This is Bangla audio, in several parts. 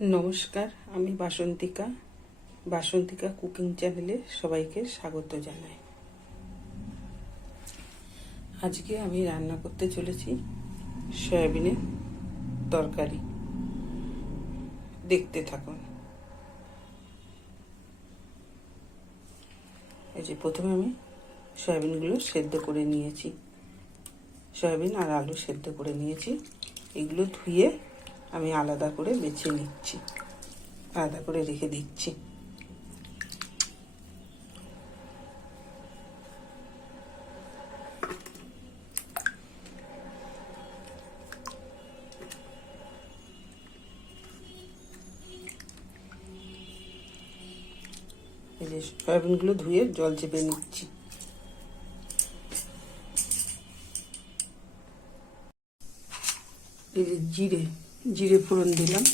নমস্কার, আমি বাসন্তিকা কুকিং চ্যানেলে সবাইকে স্বাগত জানাই। আজকে আমি রান্না করতে চলেছি সয়াবিনের তরকারি। দেখতে থাকুন। এই যে প্রথমে আমি সয়াবিনগুলো সেদ্ধ করে নিয়েছি, সয়াবিন আর আলু সেদ্ধ করে নিয়েছি। এগুলো ধুয়ে আমি আলাদা করে বেছে নিচ্ছি, আলাদা করে রেখে দিচ্ছি। এই যে সয়াবিনগুলো ধুয়ে জল চেপে নিচ্ছি। এই যে জিরে ফোড়ন দিলাম,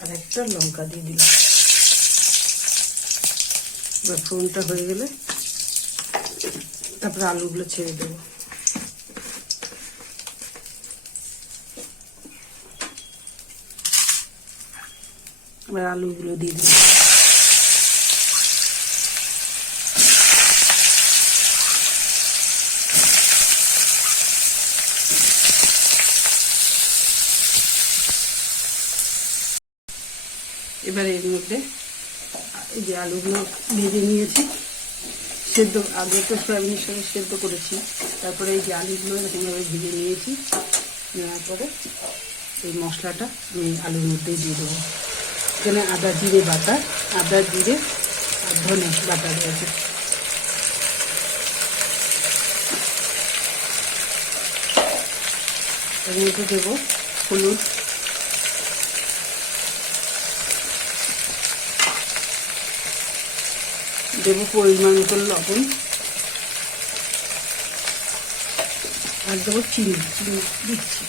আর একটা লঙ্কা দিয়ে দিলাম। এবার ফোড়নটা হয়ে গেলে তারপরে আলুগুলো ছেড়ে দেবো। এবার আলুগুলো দিয়ে দিলাম। এবারে এর মধ্যে এই যে আলুগুলো ভেজে নিয়েছি, সেদ্ধ আগে তো সয়াবিনের সঙ্গে সেদ্ধ করেছি, তারপরে এই যে আলুগুলো এরকমভাবে ভেজে নিয়েছি। নেওয়ার পরে এই মশলাটা আমি আলুর মধ্যেই দিয়ে দেবো। এখানে আদা জিরে আর ধনে বাটা রয়েছে। এর মধ্যে দেবো হলুদ, দেবো পরিমাণ মতো লবণ, আর দেবো চিনি দিচ্ছি।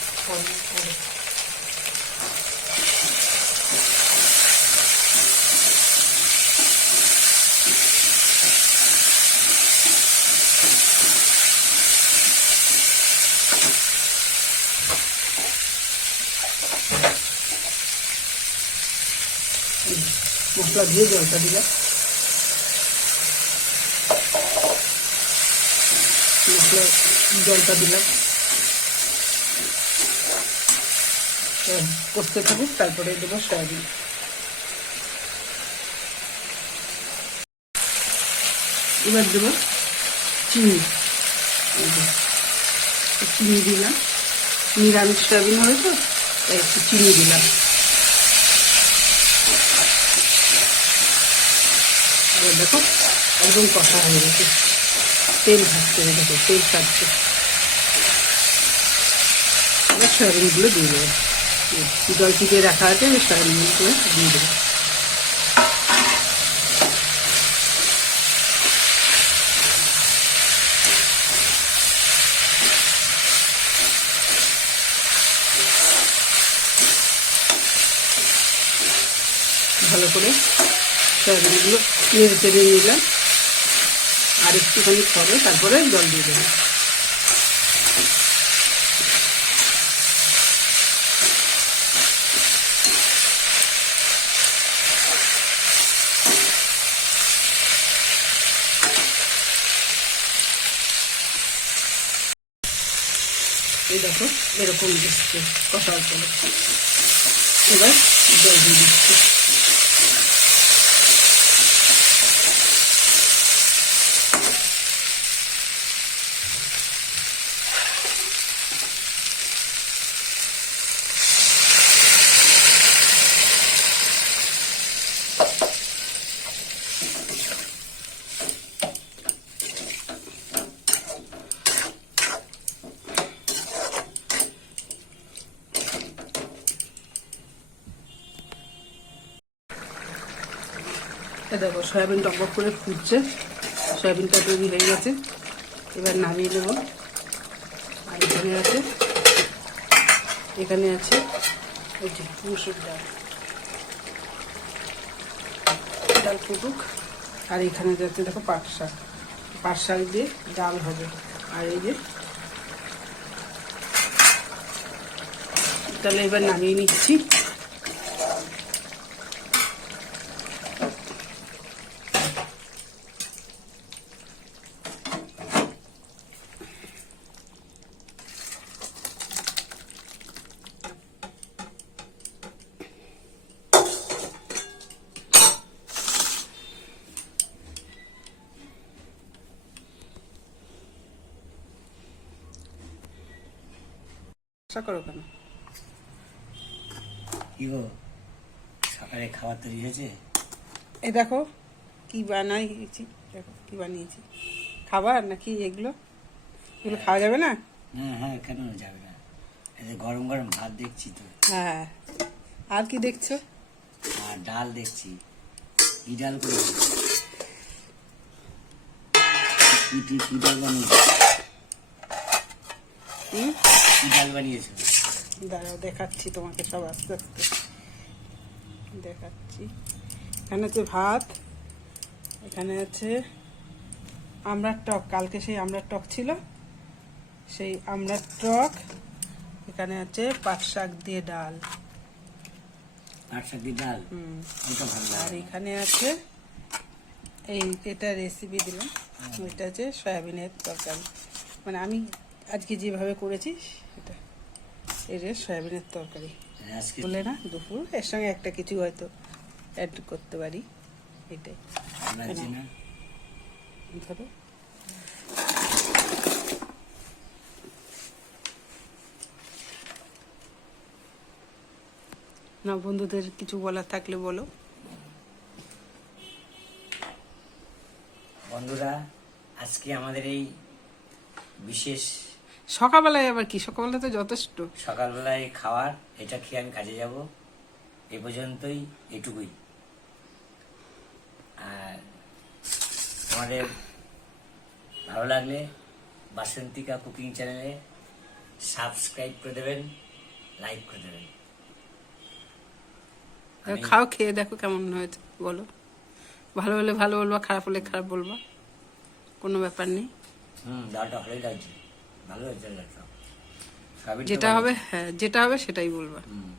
মশলা দিয়ে জলটা দিলাম, করতে থাকুক। তারপরে দেবো সয়াবিন। এবার দেবো চিনি দিলাম। নিরামিষ সয়াবিন হবে তো, তাই একটু চিনি দিলাম। এবার দেখো একদম কষা হয়ে গেছে, তেল ভাসছে, দেখো তেল ছাড়ছে। এবার সয়াবিনগুলো দিয়ে দেবো, জল চিপে রাখা আছে, সয়াবিনগুলো দিয়ে দেবো। ভালো করে সয়াবিনগুলো নেড়ে চেড়ে নিলাম, আর একটুখানি পরে তারপরে জল দিয়ে দেবো। এই দেখো এরকম দিচ্ছে কষার পরে। এবার জল দিয়ে দিচ্ছি। দেখো সয়াবিন টকবক করে ফুটছে, সয়াবিনটা তৈরি হয়ে গেছে। এবার নামিয়ে নেব। আর এখানে আছে ওই যে মুসুর ডাল ফুটুক। আর এখানে যাচ্ছে দেখো পাট শাক দিয়ে ডাল হবে। আর এই যে তাহলে এবার নামিয়ে নিচ্ছি। আশা করো কেন? কি গো, সকালে খাবার তৈরি হয়েছে? এই দেখো কি বানাইছি, দেখো কি বানিয়েছি। খাবার নাকি এগুলো? এগুলো খাওয়া যাবে না? হ্যাঁ হ্যাঁ, কেন যাবে না? এই যে গরম গরম ভাত দেখছি তো, হ্যাঁ। আর কি দেখছো? আর ডাল দেখছি। কি ডাল করেছি? কি ডাল বানিয়েছো? কি ডাল বানিয়েছো? দাঁড়াও দেখাচ্ছি তোমাকে সব আস্তে আস্তে দেখাচ্ছি। এখানে আছে ভাত, এখানে আছে আমড়ার টক, কালকে সেই আমড়ার টক ছিল, সেই আমড়ার টক। এখানে আছে পাট শাক দিয়ে ডাল। পাট শাক দিয়ে ডাল, ওটা ভালো আর লাগে। এখানে আছে এটা রেসিপি দিলাম, ওইটা আছে সয়াবিনের তরকারি, মানে আমি আজকে যেভাবে করেছি সেটা। এটা সয়াবিনের তরকারি আজকে বলে না, দুপুর এর সঙ্গে একটা কিছু হয়তো অ্যাড করতে পারি, এটাই। লাগছে না? ধরো না, বন্ধুদের কিছু বলার থাকলে বলো। বন্ধুরা, আজকে আমাদের এই বিশেষ সকালবেলায় আবার কি, সকালবেলা তো যথেষ্ট। সকালবেলায় খাওয়ার, এটা খেয়ে আমি কাজে যাব। এ পর্যন্তই, এটুকুই। আর তোমাদের ভালো লাগলে বাসন্তিকা কুকিং চ্যানেলে সাবস্ক্রাইব করে দেবেন, লাইক করে দেবেন। খাও, খেয়ে দেখো কেমন হয়েছে বলো। ভালো হলে ভালো বলবা, খারাপ হলে খারাপ বলবা, কোনো ব্যাপার নেই। ডালটা ভালোই লাগছে, ভালো হয়েছে ডালটা। সয়াবিনটা যেটা ভালো। হবে, হ্যাঁ যেটা হবে সেটাই বলবা। হুম।